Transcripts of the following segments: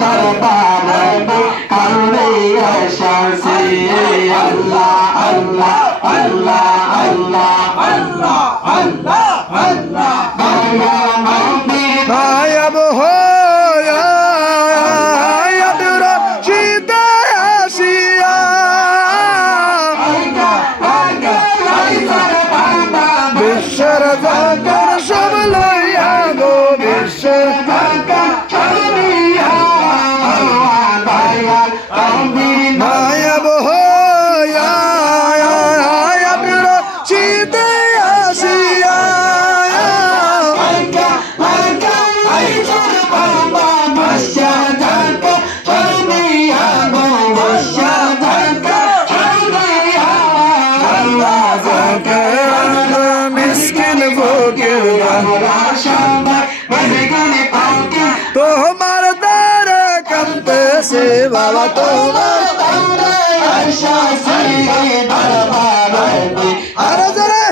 দরবারে করবে শাসি আল্লাহ আল্লাহ আল্লাহ আল্লাহ আল্লাহ আল্লাহ আল্লাহ নায়াব হইয়া আদর চিতা আসিয়া বিশ্বের জাগার সব লইয়া গো বিশ্বের জাগার সব লইয়া নায়াব হইয়া আদর চিতা আসিয়া তোমার দ্বারে কাঁদতেছে বাবা তোমার আরো জোরে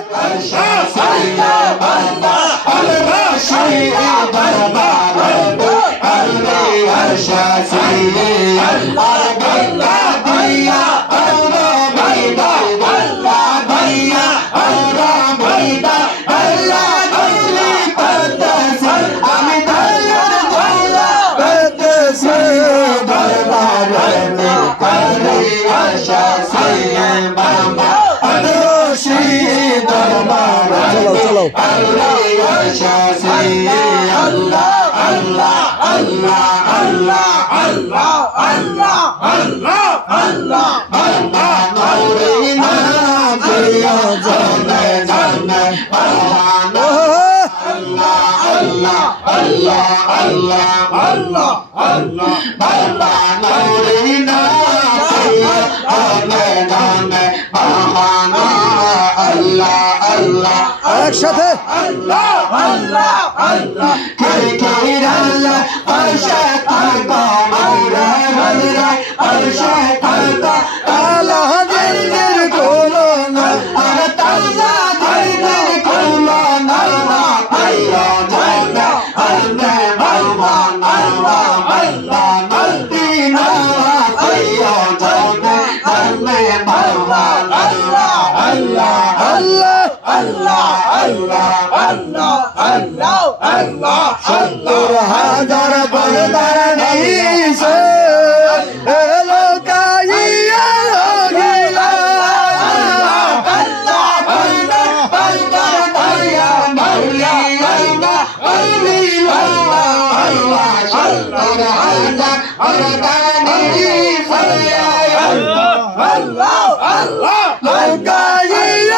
চলো একসাথে আল্লাহ আল্লাহ আল্লাহ কে কে আল্লাহ আরশাদ মাওলা মাওলা আরশাদ আল্লাহ জির কোলো না আল্লাহ জির কোলো না আল্লাহ জানা আল্লাহ বাবা আল্লাহ আল্লাহ মদিনা আল্লাহ জানা আল্লাহ বাবা আল্লাহ আল্লাহ আল্লাহ আল্লাহ আল্লাহ আল্লাহ আল্লাহ আল্লাহ 70,000 বরদার নিছে এলো কাইয়া গিলা আল্লাহ আল্লাহ আল্লাহ আল্লাহ দয়া মাওলা আল্লাহ আল্লাহ আল্লাহ 70,000 বরদার নিছে আল্লাহ আল্লাহ আল্লাহ কাইয়া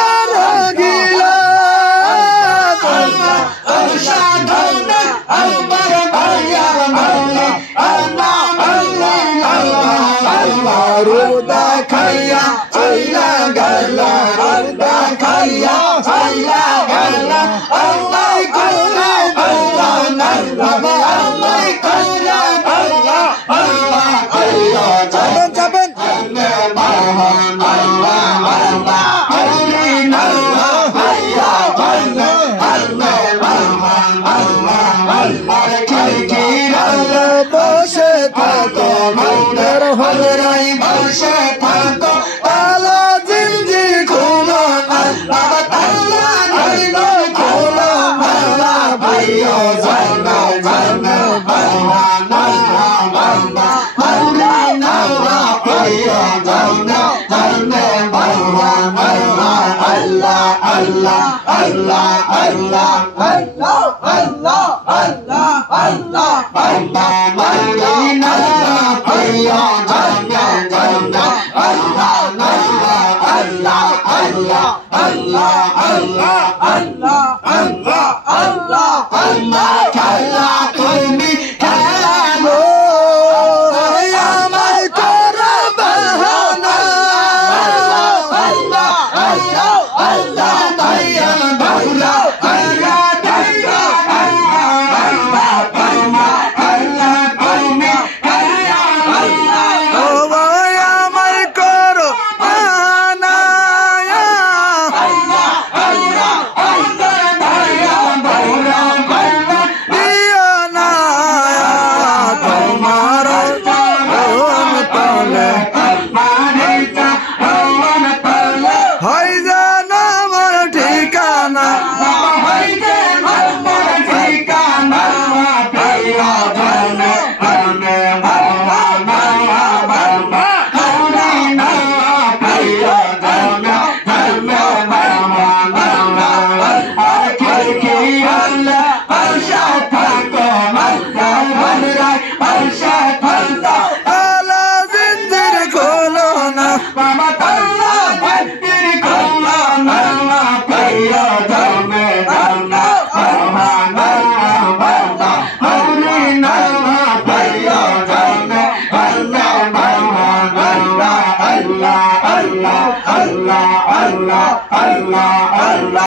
রুদা খাইয়া চইলা গেল রুদা খাইয়া চইলা গেল আল্লাহ কইলা আল্লাহ নাল্লাহ আল্লাহ কইলা আল্লাহ আল্লাহ কইলা যাবেন যাবেন আল্লাহ আল্লাহ আল্লাহ আল্লাহ ভাইয়া ভাইয়া আল্লাহ আল্লাহ আল্লাহ কি আল্লাহ বসে থাকো মনের হলরাই বসে থাকো তালা জিঞ্জির খুলো আল্লাহ তালা নাইলো খুলো আল্লাহ ভাইয়া জানা জানা আল্লাহ আল্লাহ আল্লাহ আল্লাহ আল্লাহ ভাইয়া জানা জানা আল্লাহ আল্লাহ আল্লাহ আল্লাহ আল্লাহ আল্লাহ আল্লাহ আল্লাহ আল্লাহ মদিনা ভাইয়া জানা জানা আল্লাহ আল্লাহ আল্লাহ আল্লাহ আল্লাহ আল্লাহ আল্লাহ আল্লাহ আল্লাহ খেলা তুমি খেলো আমার করো বাহানা আল্লাহ আল্লাহ আল্লাহ দয়া মাওলা আল্লাহ দয়া আল্লাহ আল্লাহ আল্লাহ তুমি খেলা আল্লাহ আমার করো বাহানা আল্লাহ আল্লাহ আল্লাহ দয়া মাওলা আল্লাহ আল্লাহ আল্লাহ